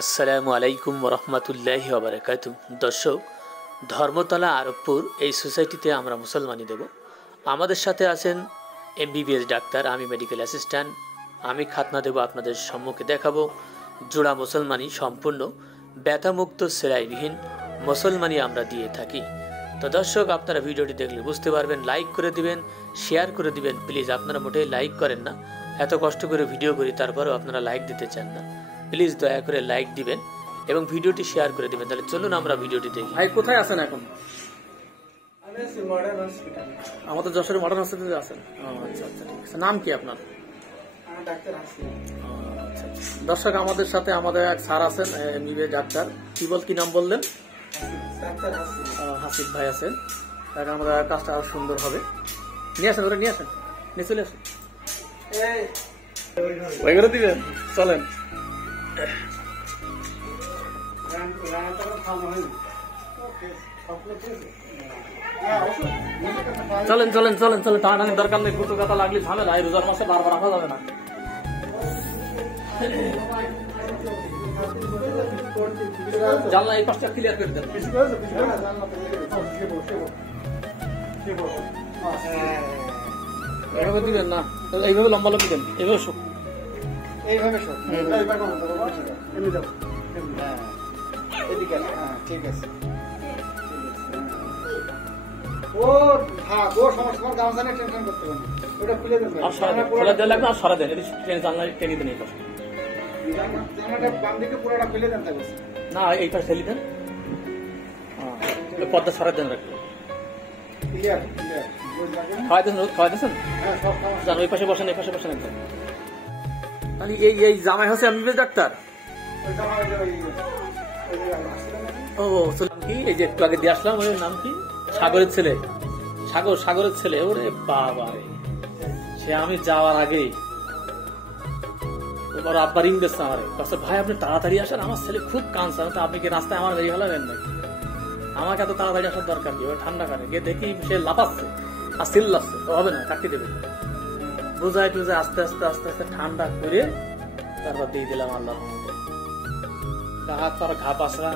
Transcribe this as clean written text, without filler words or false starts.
আসসালামু আলাইকুম রহমতুল্লাহি ওবারাকাতু। দর্শক, ধর্মতলা আরবপুর এই সোসাইটিতে আমরা মুসলমানি দেব। আমাদের সাথে আছেন এমবিবিএস ডাক্তার, আমি মেডিকেল অ্যাসিস্ট্যান্ট। আমি খাতনা দেব, আপনাদের সম্মুখে দেখাবো জোড়া মুসলমানি, সম্পূর্ণ ব্যথামুক্ত সেলাইবিহীন মুসলমানি আমরা দিয়ে থাকি। তো দর্শক, আপনারা ভিডিওটি দেখলে বুঝতে পারবেন। লাইক করে দিবেন, শেয়ার করে দিবেন। প্লিজ, আপনারা মোটেই লাইক করেন না। এত কষ্ট করে ভিডিও করি, তারপরেও আপনারা লাইক দিতে চান না। প্লিজ দয়া করে লাইক দিবেন এবং ভিডিওটি শেয়ার করে দিবেন। তাহলে চলুন আমরা ভিডিওটি দেখি। ভাই কোথায় আছেন এখন? আমাদের যশোরের মডার্ন হসপিটালে আছেন। আচ্ছা আচ্ছা, ঠিক আছে। নাম কি আপনার? দর্শক, আমাদের সাথে আমাদের এক স্যার আছেন, এমবিবিএস ডাক্তার। কি নাম বললেন? হাসিব ভাই আছেন। আমাদের কাজটা আরো সুন্দর হবে। নিয়ে আসেন, ওরা নিয়ে আসেন, নিয়ে চলে আসেন। ওই করে দিবেন, চলেন। চলেন চলেন চলেন চলেন, টানাটানির দরকার নেই। গুটো কথা লাগলে ঝামেলা, এই রোজার মাসে বারবার রাখা যাবে না। জানলা এই পাশটা ক্লিয়ার করে দেন। এভাবে দিবেন না, এইভাবে লম্বা লম্বি দেন, এইভাবে শোক, এইভাবে শোক, ঠিক আছে। ও হ্যাঁ, ও সমস্যা গামছা নিয়ে টেনশন করতে হবে না, ওটা খুলে দেন। আর খোলা দেন লাগবে, আর সারা দেন, এটা জানলা টেনে দেন। এই পাশে জানলাটা বাম দিকে পুরোটা খুলে দেন, তাই না? এই পাশে ঠেলে দেন, পর্দা সারা দেন, রাখবেন। Clear clear. খাওয়াইতেছেন? হ্যাঁ, সব খাওয়া। জান, ওই পাশে বসেন, এই পাশে বসেন একদম। তাহলে এই জামাই হচ্ছে এমবিবিএস ডাক্তার। ও কি, এই যে একটু আগে দিয়ে আসলাম, ওই নাম কি? সাগরের ছেলে। সাগরের ছেলে। ওরে বাবা রে, সে আমি যাওয়ার আগেই ওর আব্বা রিং দিচ্ছে আমারে, ভাই আপনি তাড়াতাড়ি আসেন, আমার ছেলে খুব কাঁদছে। আপনি কি রাস্তায় আমার বেরিয়ে ফেলাবেন নাকি? আমাকে এত তাড়াতাড়ি আসার দরকার কি? ঠান্ডা কাটে গিয়ে দেখি সে লাফাচ্ছে আর চিল্লাচ্ছে। হবে না, কাটি দেবে। বুঝাই টুজাই আস্তে আস্তে আস্তে আস্তে ঠান্ডা করে তারপর দিয়ে দিলাম। আল্লাহ হাত পা ঘা পাশরা